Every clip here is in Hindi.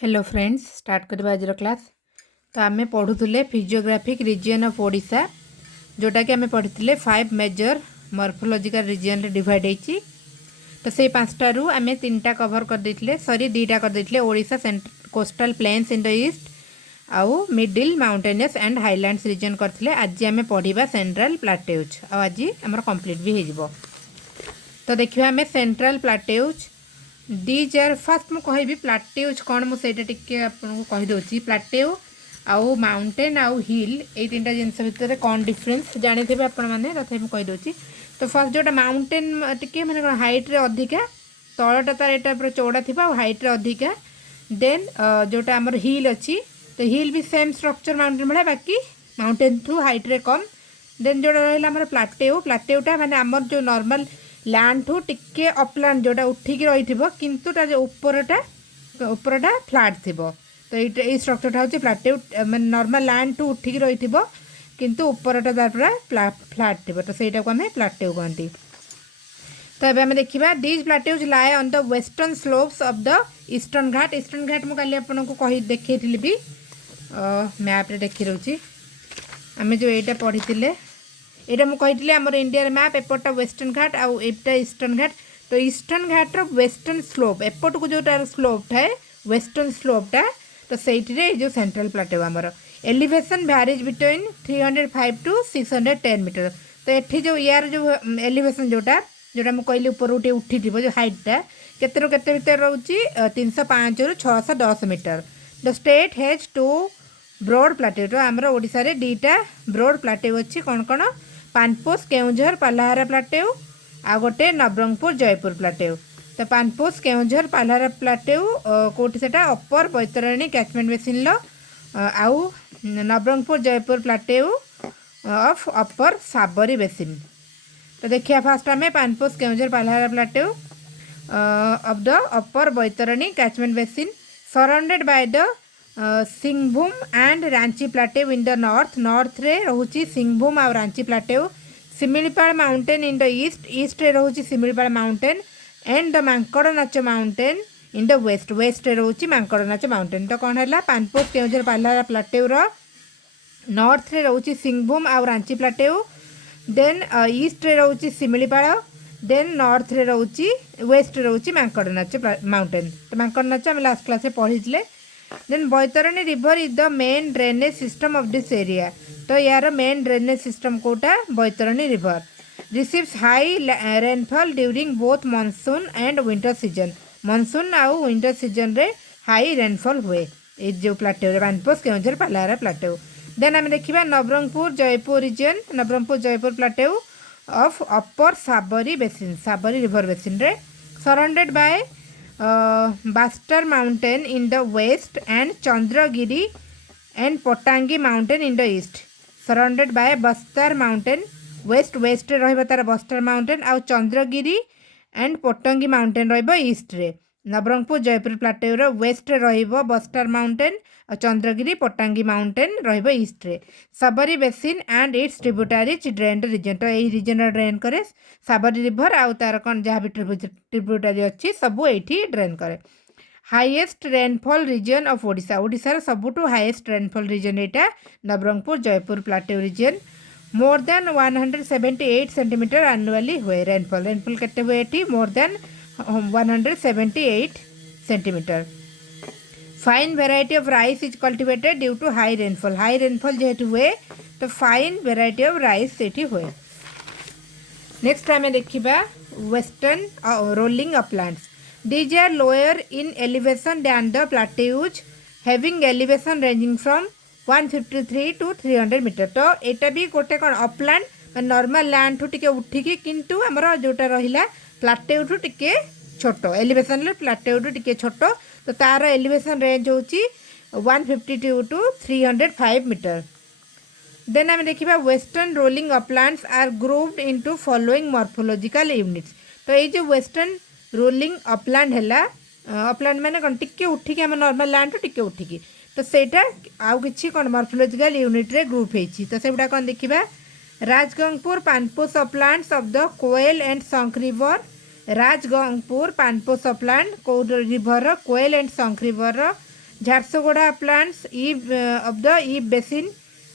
हेलो फ्रेंड्स, स्टार्ट करवा आज क्लास। तो आम पढ़ुले फिजियोग्राफिक रीजन ऑफ ओडिशा, जोटा कि आम पढ़ी 5 मेजर मॉर्फोलॉजिकल रीजन रे डिवाइड होती। तो से 5टारू आम 3टा कवर कर देथिले, सॉरी 2टा कर देथिले। Odisha coastal plains in the east आउ middle mountainous and highlands region करथिले। आज आम पढ़ा सेंट्रल प्लाटेज, आज आमर कंप्लीट भी हो। तो देखिए आम सेंट्रल प्लाटेज दीज आर फास्ट मु कहबी प्लाटेज कौन मुझे आपको कहीदे। प्लाटेव आउ माउंटेन आउ हिल ये 3टा जिनस भितर कौन डिफरेन्स जानी थे आपण मैंने तथा मुझे कहीदे। तो फास्ट जोटा माउंटेन टी मैंने कौन हाइट्रे अधिका, तलटा तार यहाँ पूरा चौड़ा थी हाइट्रे अधिका। देन जोटा आमर हिल अच्छी, तो हिल भी सेम स्ट्रक्चर माउंटेन भाया, बाकी माउंटेन ठू हाइट्रे कम। देन जोटा रहा प्लाटेव, प्लाटेवटा माने आमर जो नॉर्मल लैंड ठू टिके अपलैंड जोटा उठिकी रही किंतु ता जो उपरटा फ्लैट थी। तो ये स्ट्रक्चरटा हूँ प्लाटेव, मैं नॉर्मल लैंड ठू उठिकी रही किंतु उपरटा तार पूरा फ्लैट थी। तो सहीटा को आम प्लाटेव कहती। तो ये आम देखा these plateaus lie on the western slopes of the Eastern Ghat. Eastern Ghat मुझे आपको देखी भी मैप रे देखी रोची। आम जो यहाँ पढ़ी यहाँ मुझे आमर इंडिया मैप एपटा वेस्टर्न घाट आउ एटा ईस्टर्न घाट। तो ईस्टर्न घाटर वेस्टर्न स्लोप एपट को जो स्लोप थाए वेस्टर्न स्लोपटा, तो सही जो सेंट्रल प्लाटेव आमर एलिवेशन भैरीज बिटवीन 305 टू 610 मीटर। तो ये जो यार जो एलिवेशन जोटा जोटा मुझे कहली ऊपर उठे उठी जो हाइटा केते रू केते भीतर रोची 305 रु 610 मीटर। The state has 2 broad plateau. तो आमर ओडिशा रे 2टा ब्रॉड प्लाटेव अच्छी कौन कौन, पानपोष केउझर पालाहारा प्लाटेव आ गोटे नवरंगपुर जयपुर प्लाटेव। तो पानपोष केउझर पालाहारा प्लाटेव कौटी से अपर बैतरणी कैचमेंट बेसिन आउ Nabarangpur Jeypore plateau of upper Sabari basin. तो देखिए फास्ट आम Panposh Keonjhar Pallahara plateau of the upper Baitarani catchment basin surrounded by the Singhbhum and Ranchi plateau in the north रे रोची सिंहभूम और Ranchi plateau. Similipal mountain in the east रे रोची Similipal mountain and the Mankadnacha mountain in the west रे रोची मांकड़नाच माउंटेन। तो कौन है पानपोष केउझर पालाहारा प्लाटेव नॉर्थ रे रोची सिंहभूम और रांची प्लाटेव। देन ईस्ट रे रोची सिमिलीपाल, देन नॉर्थ रे रोची वेस्ट रे रोची मांकड़नाच माउंटेन। तो मांकड़नाच आम लास्ट क्लास पढ़ी। Then Baitarani river is the main drainage system of this area. तो यार मेन ड्रेनेज सिस्टम कोटा Baitarani river receives high rainfall during both monsoon and winter season. Monsoon आउ विंटर सीजन रे हाई रेनफॉल हुए ये जो प्लाटेव पानपोष केउझर पालाहारा प्लाटेव। देन आम देखा Nabarangpur Jeypore region, Nabarangpur Jeypore plateau of upper Sabari basin, Sabari river basin रे surrounded by Bastar mountain in the west and Chandragiri and Potangi mountain in the east. Surrounded by Bastar mountain west रे रहिबा तार Bastar mountain आउ चंद्रगिरी एंड पोटंगी माउंटेन रहिबा ईस्ट रे। नवरंगपुर जयपुर प्लाटेव रे वेस्ट रे रहिबा बस्तर माउंटेन और चंद्रगिरी पोटांगी माउंटेन रहिबा ईस्ट रे। Sabari basin and its tributaries drain region. तो यही रीजन ड्रेन करे साबरी रिवर आउ तार कौन जहाँ भी ट्रिब्यूटरी अच्छी सबू ये ड्रेन करे। Highest rainfall region of Odisha, ओडिशार सबुठु हाईएस्ट रेनफॉल रीजन यहाँ Nabarangpur Jeypore plateau region. More than 178 centimetre annually हुए रेनफॉल। रेनफॉल केते हुए ये more than 178 centimetre. Fine variety of rice is cultivated due to high rainfall. High rainfall जेहेतु हुए तो फाइन वेराइटी ऑफ राइस ये हुए। नेक्स्ट आम देखा western rolling uplands. These are lower in elevation than the plateaus having elevation ranging from 153 to 300 metre. तो यहाँ भी गोटे कौन अपलैंड नॉर्मल लैंड ठू टिके उठिकी किंतु आमर जोटा रहिला प्लाटेव ठू टिके छोट एलिवेशन प्लाटेव ठू टिके छोट। तो तार एलिवेशन रेंज होची 152 टू 305 मीटर। देन आम देखा western rolling uplands are grouped into following morphological units. तो ये जो वेस्टर्न रोलिंग अपलैंड है अपलैंड मैंने कौन टिके उठिकी आम नॉर्मल लैंड ठू टिके उठिकी, तो सेटा आउ किछि कौन मॉर्फोलॉजिकल यूनिट रे ग्रुप होइछि। तो सेगुडा कौन देखिबा Rajgangpur Panposh uplands of the Koel and Sankh river. Rajgangpur Panposh upland को river Koel and Sankh river Jharsuguda uplands Ib of the Ib basin,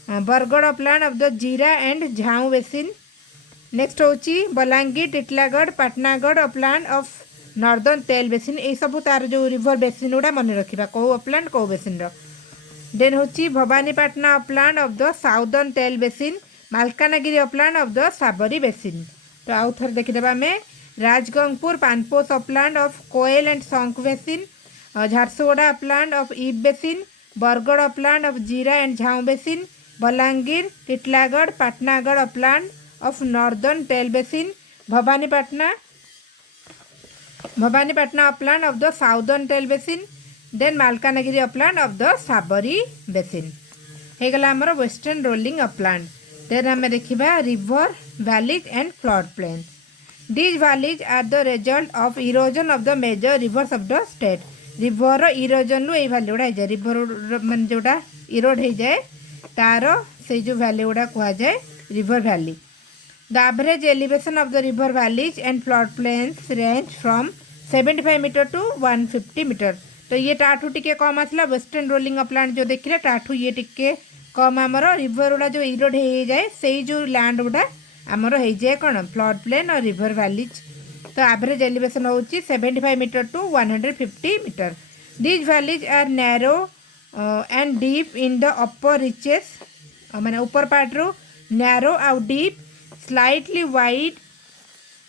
Bargarh upland of the Jira and Jhau basin. Next होची Balangir, Titlagarh, Patnagarh upland of northern Tel basin. ये सब तार जो रिवर बेसिन गुड़ा मन रखा कौ अपलैंड कौ बेसिन। देन होची Bhawanipatna upland of the southern Tel basin, Malkangiri upland of the Sabari basin. तो आउ थर देखिदेबा आमे Rajgangpur Panposh upland of Koel and Sankh basin, Jharsuguda upland of Ib basin, Bargarh upland of Jira and Jhau basin, Balangir, Titlagarh, Patnagarh upland of northern Tel basin, Bhawanipatna upland of the southern Tel basin, then Malkangiri upland of the Sabari basin. हो गला आमर वेस्टर्न रोलिंग अपलैंड। देन आम देखा river valleys and flood plain. These valleys are the result of erosion of the major rivers of the state. River erosion रु वैली गुड़ा हो जाए, रिवर मान जोटा इरोड हो जाए तार से जो वैली गुड़ा कह जाए river valley. The average elevation of the river valleys and flood plains range from 75 metre to 150 metre. तो ये टाठू टिके कम आसला वेस्टर्न रोलिंग अपलैंड जो देखिले टाठू ये टिके कम आमर रिवर गुड़ा जो इरोड हो जाए से जो लैंड गुड़ा आमर हो जाए कौन फ्लड प्लेन और रिवर वैलीज। तो एवरेज एलिवेशन होची 75 metre to 150 metre. These valleys are narrow and deep in the upper reaches, माने ऊपर पार्ट रो नैरो आउ deep, slightly wide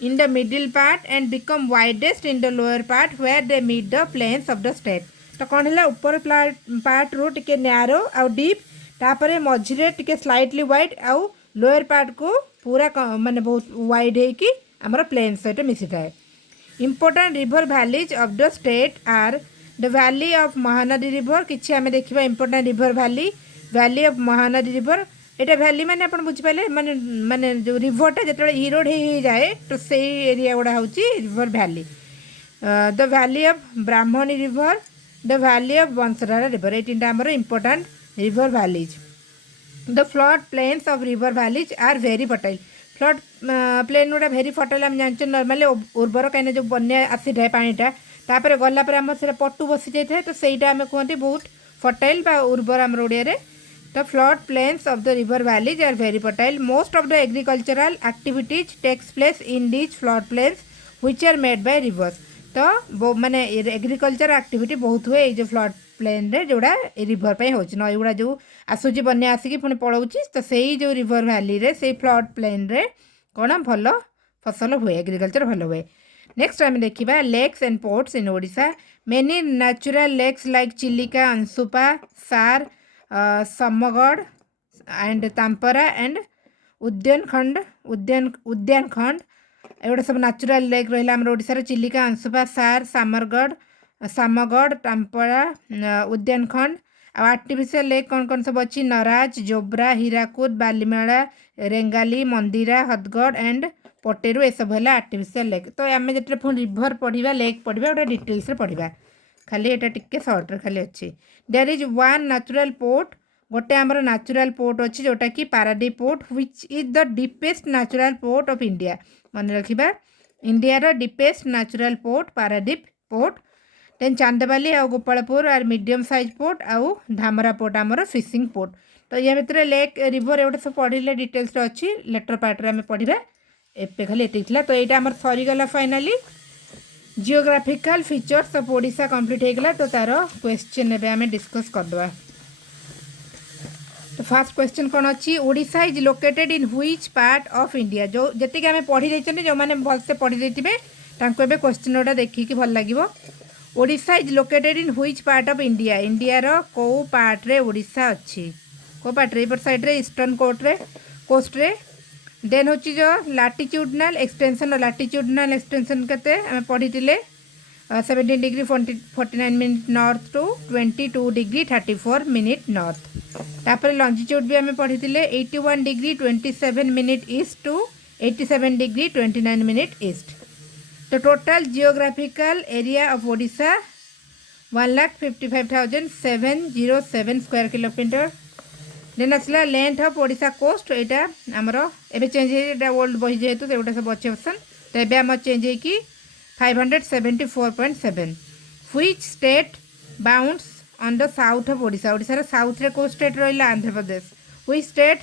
in the middle part and become widest in the lower part where they meet the plains of the state. तो कौन है ऊपर पार्ट रो टिके नैरो आउ डीप, तापरे मझिरे टिके स्लाइटली वाइड आउ लोअर पार्ट को पूरा माने बहुत वाइड है कि आमर प्लेन सहित मिसी थाए। Important river valleys of the state are the valley of Mahanadi river. किछि आमे देखिबा important river valley, valley of Mahanadi river. एटा वैली माने आपण बुझि पाले माने माने जो रिवरटा जतले इरोड हे जाए तो से एरिया गुड़ा होची river valley. The valley of Brahmani river, the valley of Bansadhara river. ए तीनटा आमर important river valleys. The flood plains of river valleys are very fertile. Flood plain गुड़ा भेरी फर्टाइल आम जानते नॉर्मली उर्वर कहीं जो बन्या आसी थाए पानीटा तापर गलापर आम से पटु बसी जाए तो सहीटा आम कहते बहुत फर्टाइल बा उर्वर आम Odia. The flood plains of the river valleys are very fertile. Most of the agricultural activities takes place in these flood plains which are made by rivers. तो माने एग्रीकल्चर एक्टिविटी बहुत हुए जो फ्लड प्लेन रे जोड़ा रिवर पे होची नई गुड़ा जो आसूची बन्या आसिकी पुणी पड़ोची तो सही जो रिवर वैली रे से फ्लड प्लेन रे कौन भल फसल हुए एग्रीकल्चर भल हुए। नेक्स्ट आम देखा lakes and ports in Odisha. Many natural lakes like Chilika, Anshupa, Sar, Samgarh and तांपरा and उद्यान खंड एगुड़ा सब नेचुरल लेक रहा आम ओडिशा। चिलिका, अंशुपा, सार, सामगढ़, टांपरा, उद्यान खंड। आर्टिफिशियल लेक कौन कौन सब अच्छी नराज, जोब्रा, हीराकुद, बालीमेला, रेंगाली, मंदिरा, हदगढ़ एंड पटेरू ये सब है आर्टिफिशियल लेक। तो आम जो पुणी रिभर पढ़ा लेक पढ़ा गोटे डिटेल्स पढ़ा खाली एटा टिके सर्ट्रे खाली अच्छी। There is one natural port, गोटे आमर नेचुरल पोर्ट अच्छी जोटा कि Paradip port which is the deepest natural port of India. मन रखा India deepest natural port Paradip port. Then Chandbali आ Gopalpur are medium size port आउ धामरा पोर्ट आमर फिशिंग पोर्ट। तो या भितर लेक रिवर एगुटा सब पढ़ले डिटेल्स अच्छी लेटर पार्ट आम पढ़ा एपे खाली एति तो यहाँ आमर सरीगला finally geographical features of Odisha complete होगा। तो तार क्वेश्चन एबे आम डिस्कस करदवा। तो फर्स्ट क्वेश्चन कौन अच्छी Odisha is located in which part of India. जो जी आम पढ़ी जाइए जो मैंने भलसे पढ़ी जाइए क्वेश्चन गोटा देखिए भल लगे। Odisha is located in which part of India. India रो को पार्ट रे ओडिशा अच्छी को पार्ट रे साइड रे ईस्टर्न कोस्ट रे। देन हूँ जो लाटिट्यूडनाल एक्सटेंशन केते आम पढ़ी 17 degree 49 minute north to 22 degree 34 minute north. तापर लंजिट्यूड भी आम पढ़ी 81 degree 27 minute east to 87 degree 29 minute east. तो total geographical area of Odisha 1,55,707 square kilometre. Then आसला लेंथ ऑफ ओडिशा कोस्ट यहाँ आमर एबे चेंज है ओल्ड बही जेहेतु से सब अच्छे ऑप्शन। तो ये आम चेंज है 574.7। Which state bounds on the south of Odisha Odisha south रे को स्टेट रहिला Andhra Pradesh which state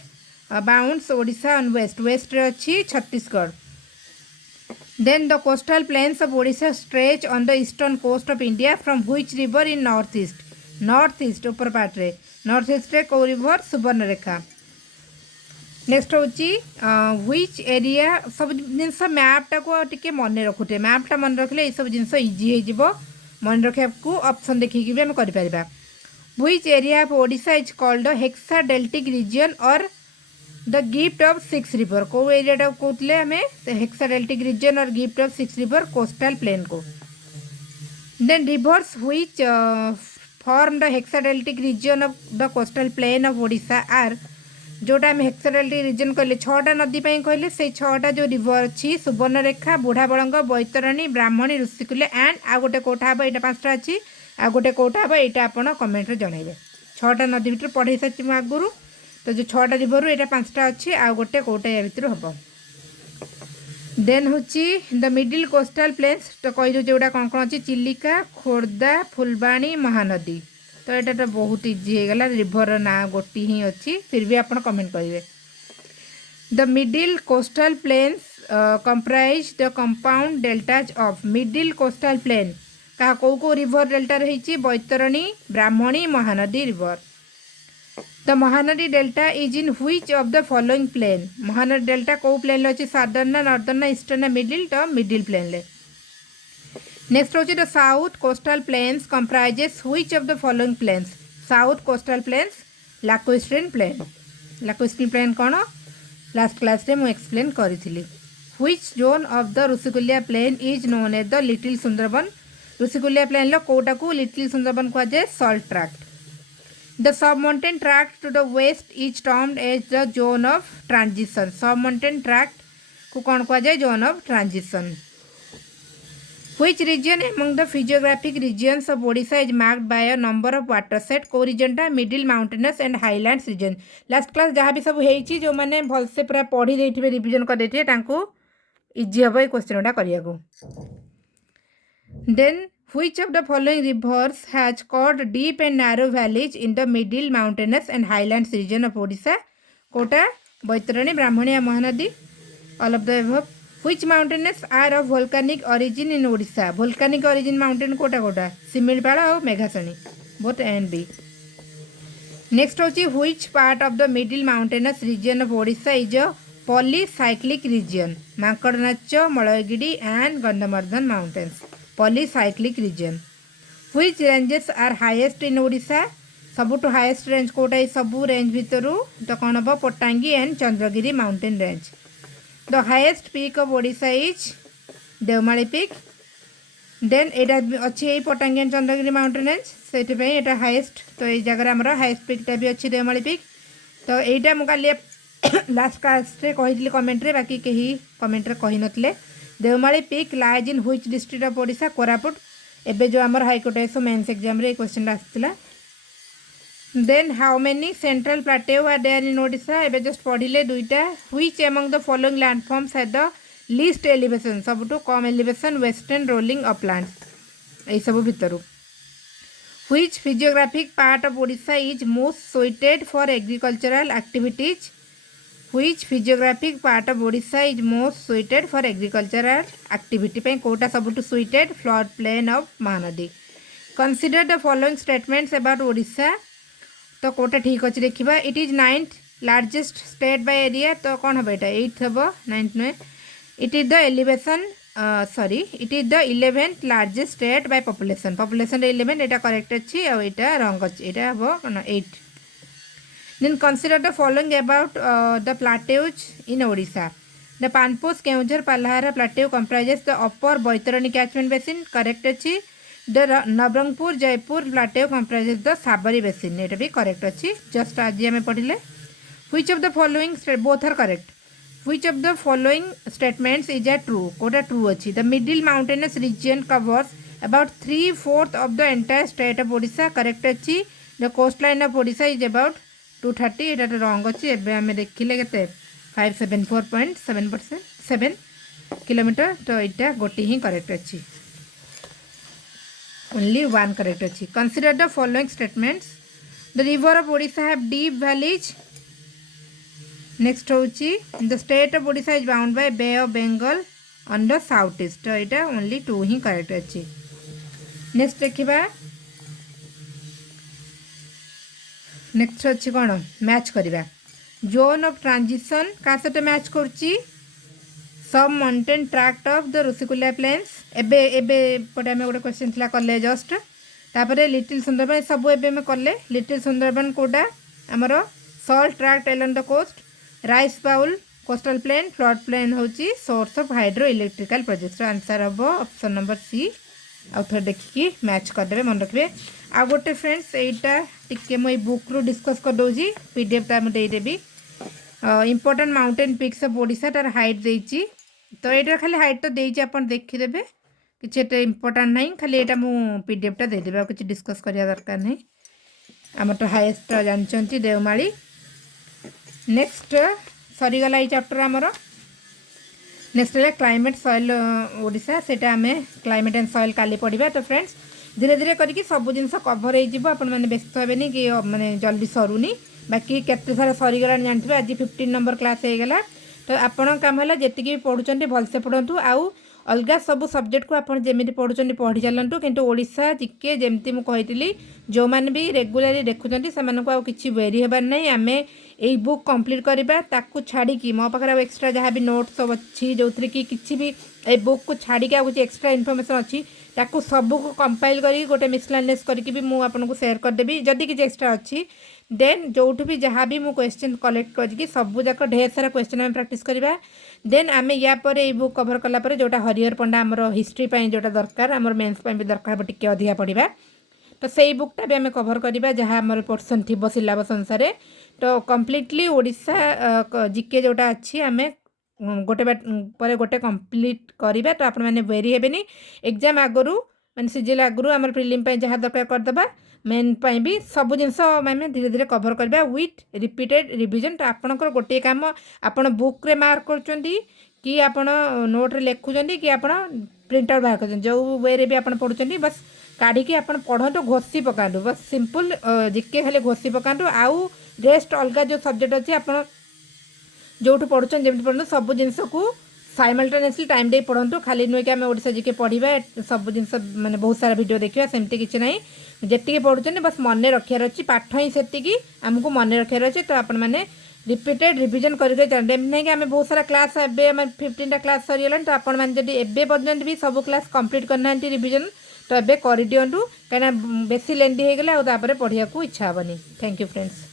bounds Odisha on west west रे अछि Chhattisgarh then the coastal plains of Odisha stretch on the eastern coast of India from which river in north east ऊपर पार्ट रे नॉर्थ ईस्ट रे को रिवर सुवर्णरेखा नेक्स्ट हूँ व्हिच एरिया सब जिनस मैपटा को टिके मन रखुटे मैपटा मन रखिले ये सब जिनस इजी हो मन रखा ऑप्शन देखिकी भी आम कर which area of Odisha is called hexadeltaic region or the gift of 6 river को एरिया कहते आम hexadeltaic region or gift of 6 river coastal plain को then rivers which form the hexadeltaic region of the coastal plain of Odisha are जोटा आम हेक्साडेल्टिक रीजन कहले 6टा नदी कहले से 6टा जो रिवर अच्छी सुवर्णरेखा बुढ़ा बड़ंग बैतरणी ब्राह्मणी ऋषिकूल्य एंड आ गोटे कोटा हम यहाँ 5टा अच्छी आ गोटे कोटा हम यहाँ आप कमेंट जनइबे 6टा नदी भर पढ़े सारी मुझे आगुरी तो जो 6टा रिवर यहाँ 5टा अच्छी आ गोटे कोटा या भर हम देन हूँ द मिडिल कोस्टल प्लेन्स तो कही जोड़ा कौन कौन अच्छी चिलिका खोर्धा फुलबाणी महानदी तो यहाँ तो बहुत इजी हो गला रिवर ना गोटी ही अच्छी फिर भी आप कमेंट करेंगे the middle coastal plains comprise the compound deltas of middle coastal plain क्या कौ रिवर डेल्टा रही Baitarani Brahmani Mahanadi river the Mahanadi delta is in which of the following plain Mahanadi delta कौ प्लेन अच्छी सादर्न ना नॉर्दर्न ना ईस्टर्न ना मिडिल तो मिडिल प्लेन ले नेक्स्ट हूँ the south coastal plains comprises which of the following plains south coastal plains lacustrine plain कौन लास्ट क्लास रे मुझे एक्सप्लेन करी which zone of the Rushikulya plain is known as the little Sundarban Rushikulya plain कोटा को लिटिल सुंदरबन कहुए salt tract the sub mountain tract to the west is termed as the zone of transition sub mountain tract को कौन कहुए zone of transition Which region among the physiographic regions of Odisha is marked by a number of watershed? को region टा middle mountainous and highlands region. Last class जहाँ भी सब है जो मैंने भल से पूरा पढ़ी देते रिविजन कर देते तांको इजी हम ये क्वेश्चन टा करिया को. Then which of the following rivers has cut deep and narrow valleys in the middle mountainous and highlands region of Odisha? Kota Baitarani Brahmani Mahanadi all of the above. Which mountains are of volcanic origin in Odisha? Volcanic origin mountain Kota Kota सिमिलपाड़ा और मेघासनी both A and B. Next होची which part of the middle mountainous region of Odisha is a polycyclic region? Mankadnacha Malayagiri and Gandhamardan mountains polycyclic region. Which ranges are highest in Odisha? सबुठु हाईएस्ट रेंज कोटा सबू रेंज भितरु तो कौन हम Pattangi and Chandragiri mountain range. The highest peak of Odisha is Deomali peak. Then यहाँ अच्छी Pattangi and Chandragiri mountain range से यहाँ हाईएस्ट तो ये जगह आमर हाईएस्ट पीकटा भी अच्छी देवमाली पीक. तो यहाँ मुझे लास्ट क्लास रे कही कमेंट रे बाकी कहीं कमेंट रे कही नथिले. Deomali peak lies in which district of Odisha Koraput. एबे जो आमर हाईकोर्ट एस मेन्स एग्जाम रे क्वेश्चन आसला. Then how many central plateau are there in Odisha? एबे जस्ट पढ़िले दुईटा. Which among the following landforms had the least elevation? सबुठु come elevation western rolling uplands. यही सब भितरु. Which physiographic part of Odisha is most suited for agricultural activities? Which physiographic part of Odisha is most suited for agricultural activity? पे Kota सबुठु suited floodplain of Mahanadi. Consider the following statements about Odisha. तो कोटा ठीक अच्छे देखा. It is 9th largest state by area तो कौन हम यहाँ 8th हम 9th नुहे. It is the elevation it is the 11th largest state by population 11 यहाँ करेक्ट अच्छी यहाँ रंग अच्छी यहाँ हम कौन 8. Then consider the following about the plateaus in Odisha. The Panpos Keonjhar Pallahara plateau comprises the upper Baitarani catchment basin correct अच्छी. The Nabarangpur Jeypore plateau comprises the Sabari basin ये भी करेक्ट अच्छी जस्ट आज आम पढ़ले. Which of the following both are correct. Which of the following statements is are true कोटा ट्रू अच्छी. The middle mountainous region covers about 3/4 of the entire state of Odisha correct अच्छी. The coast line of Odisha is about 230 यहाँ रंग अच्छी. एवं आम देखिले के 574.7 किलोमीटर तो यहाँ गोटे ही करेक्ट अच्छी. ओनली वन करेक्ट अच्छी। Consider the following statements. The river of Odisha have deep valleys. Next हूँ the state of Odisha is bound by Bay of Bengal on the south east. तो यहाँ ओनली 2 ही करेक्ट अच्छी। नेक्स्ट देखा नेक्स्ट अच्छी कौन मैच करवा जोन ऑफ ट्रांजिशन क्या सहित मैच करुच्ची sub mountain tract of the Rushikulya plains. एबे एबे पटे आम गोटे क्वेश्चन थिला कले जस्ट तापर लिटिल सुंदरबन सब एबे कले। लिटिल सुंदरबन कोटा आमर salt tract along the coast. Rice bowl coastal plain. Flood plain होची source of hydro electrical project. Answer हम ऑप्शन नंबर सी। आउ थे देखिकी मैच करदे मन रखिए। आ गोटे फ्रेंड्स एटा टिके मो बुक रू डिस्कस कर दोजी पीडीएफ टा मैं देदेवी। Important mountain peaks of Odisha तार हाइट देची। तो ये खाली हाइट तो देची आप देखीदे कि इंपोर्टाट ना खाली यहाँ मुझे पीडीएफ देदेवी आ कि डिस्कस करिया दरकार नहीं। आम तो हाईएस्ट जानते देवमाली। नेक्स्ट सरीगला ये चैप्टर आमर। नेक्स्ट है क्लाइमेट सॉइल ओडिशा सेटा आम क्लाइमेट एंड सॉइल काली पढ़ा। तो फ्रेंड्स धीरे धीरे करके सब जिन कभर हो मैंने व्यस्त हेनी कि माने जल्दी सरुनी बाकी केते सारा सरीगला जानते आज 15 नंबर क्लास हो गला। तो आपण काम है जी भी पढ़ुं भलसे पढ़ु आउ अलग सब सब्जेक्ट को आप जमी पढ़ुं पढ़ी चलतु किंतु ओडिशा जिके जमती मुझे जो मैंने भी रेगुलाली देखुं से कि वेरी हेबार नहीं। आम यही बुक कंप्लीट करवा ताकू छाड़ी मो पाखे एक्सट्रा जहाँ भी नोट्स सब अच्छी जो थी कि किसी भी ए बुक को छाड़ी आ एक्सट्रा इनफॉरमेशन अच्छी ताकू सबू को कंपाइल करी गोटे मिसलेनियस करके भी मुझे आपको शेयर करदेवी जदि किसी एक्सट्रा अच्छी। देन जो भी जहाँ भी मुझे क्वेश्चन कलेक्ट करके सबू जाक ढेर सारा क्वेश्चन आम प्रैक्टिस करवा। देन आम या पर ये बुक कवर कलापर जोटा हरिहर पंडा आमर हिस्ट्री जोटा दरकार आमर मेन्स भी दरकार टिके अधिका पढ़ा। तो से बुकटा भी आम कवर करवा जहाँ आमर पोर्सन थी सिलेबस अनुसार। तो कम्प्लीटली ओडिशा जिके जोटा अच्छी आम गोटे पर गोटे कंप्लीट करवा। तो आपण मैंने वेरी हेबेनी एग्जाम आगु मैंने सीजिल आगु आम प्रिलिम जहाँ दरकार करदे मेन भी सब जिनस मैंने धीरे धीरे कवर करवा विथ रिपीटेड रिविजन। तो आपणकर गोटे काम आपण बुक रे मार्क कर कि आपण नोट रे लिखुं कि आप प्रिंट आउट बाहर कर जो वे भी आप पढ़ुं बस काढ़ी आप पढ़ु घोषी पकातु बस सिंपल जिके खाली घोषी पकातु आउ रेस्ट अलग जो सब्जेक्ट अच्छी आप जो पढ़ुं जमी पढ़ु सब जिनस को साइमल्टेनियसली टाइम दे पढ़ु। खाली नुहे कि आम ओडिशा जिके पढ़ा सब जिनस माने बहुत सारा वीडियो देखा सेमती किसी ना जी पढ़ुं बस मन रखार अच्छी पाठ ही से आमको मन रखार अच्छे। तो आप रिपीटेड रिविजन करके नहीं कि आम बहुत सारा क्लास एवं 15टा क्लास सरीगला। तो आप पर्यटन भी सब क्लास कंप्लीट करना रिविजन तो एबे कर दिंतु कहीं बेसी लेंदी हो गला पढ़िया को इच्छा हेनी। Thank you friends.